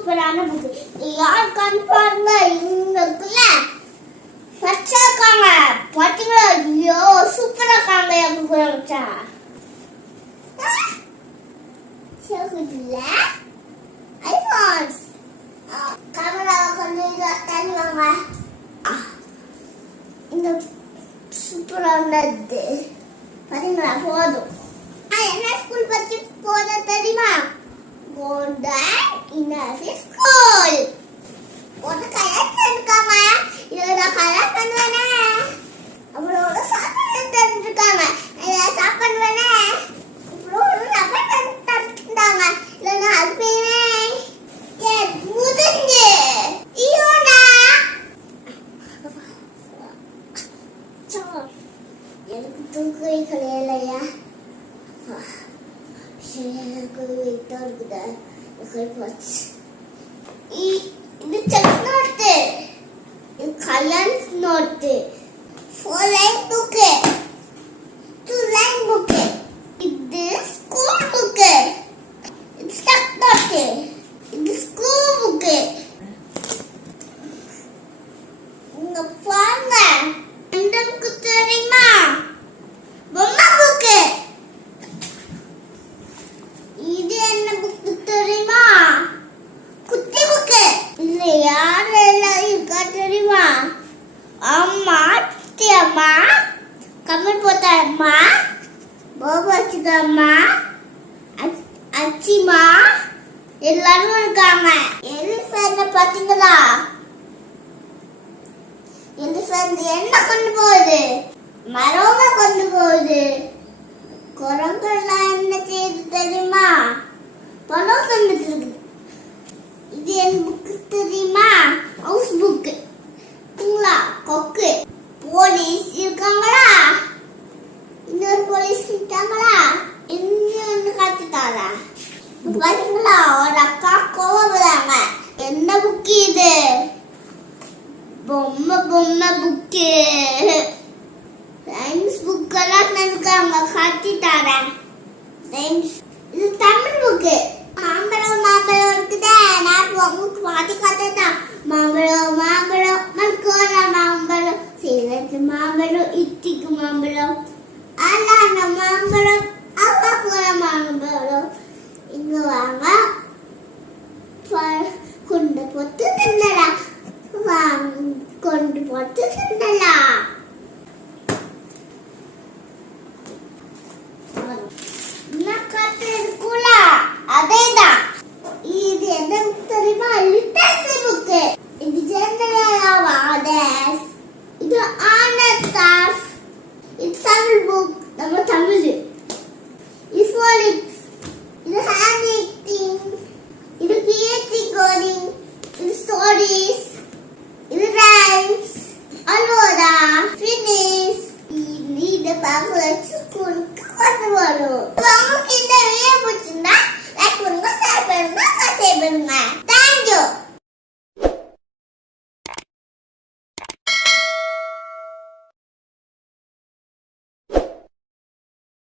சூப்பரான புக். யார் கன்ஃபார்மா இங்க இருக்குல்ல வச்சாக்காங்க பாத்தீங்களா? ஐயோ சூப்பரா இருக்காங்க என் புக் வச்சா. சோகுதுல ஐபோன்ஸ் கேமரா கொஞ்சம் தள்ளி வாங்க. இந்த சூப்பரானது பாத்தீங்களா? போதும். என்ன ஸ்கூல் பத்தி போத தெரியுமா? Golden school. ஒரு கலர் இருக்காங்க. இதோட கலர் பண்ணுவேனே. அவளோட சாப்பாடு தந்துருக்காங்க. சாப்பாடு பண்ணுவேனே. அப்புறம் ரப்பர் தந்துட்டாங்க. இல்லைன்னா அது பேனே முதுங்கு ஈயோடா. எனக்கு தூக்கவே கிடையலையா? இது செக் நோட்டு, இது colours note, 4 line book, 2 line book, இது ஸ்கூல் புக், இது செக் நோட்டு, இது ஸ்கூல் புக். இங்க பாருங்க, இந்த புக் தெரியுமா? பொம்மை புக். இது என்ன புக் தெரியுமா? குட்டி புக். இதுல யாரெல்லாம் இருக்கா தெரியுமா? அம்மா, சித்தி அம்மா, கமல் போட்ட அம்மா, பாபாச்சித அம்மா, அச்சிமா எல்லாரும் இருக்காங்க. எலிஃபண்ட் பாத்தீங்களா? எலிஃபண்ட் என்ன கொண்டு போகுது? மரமா கொண்டு போகுது. குரங்கெல்லாம் என்ன செய்யுது தெரியுமா? பழம் கொண்டுட்டு இருக்கு. இது என் புக் தெரியுமா? House book. கொக்கு. போலீஸ் இருக்காங்களா? இன்னொரு போலீஸ் இருக்காங்களா? இன்னொன்னு காத்துட்டாரா? பாத்தீங்களா? ஒரு அக்கா கோவப்படுறாங்க. என்ன புக் இது? பொம்மை புக்கு. சயின்ஸ் புக் எல்லாம் இருக்காங்க. காத்திட்டாரன். சயின்ஸ். இது தமிழ் புக்கு. மாம்பழம் இருக்குதே. நான் உங்களுக்கு பாத்தி காட்டுதான். மாம்பழம் மல்கோர மாம்பழம், சேலத்து மாம்பழம், இத்திக்கு மாம்பழம், அல்லான மாம்பழம், அப்பா போற மாம்பழம். இங்க வாங்க, கொண்டு போட்டு தின்னலாம். கொண்டு போட்டு தின்னலாம். அதேதான். இது என்ன தெரியுமா? Literature book. இது ஜெனரல் அவார்ட்ஸ். இது ஆனர் ஸ்டாஃப். இது தமிழ் புக். நம்ம தமிழ். இது ஃபோனிக்ஸ். இது ஹேண்ட் ரைட்டிங். இது கிரியேட்டிவ் கோடிங். இது ஸ்டோரிஸ். இது ரைம்ஸ். அலோரா ஃபினிஷ். இது பாக்குற ஸ்கூலுக்கு கொண்டு வரும். உங்களுக்கு இந்த வீடியோ பிடிச்சிருந்தா லைக் பண்ணுங்க, ஷேர் பண்ணுங்க, சப்ஸ்கிரைப் பண்ணுங்க.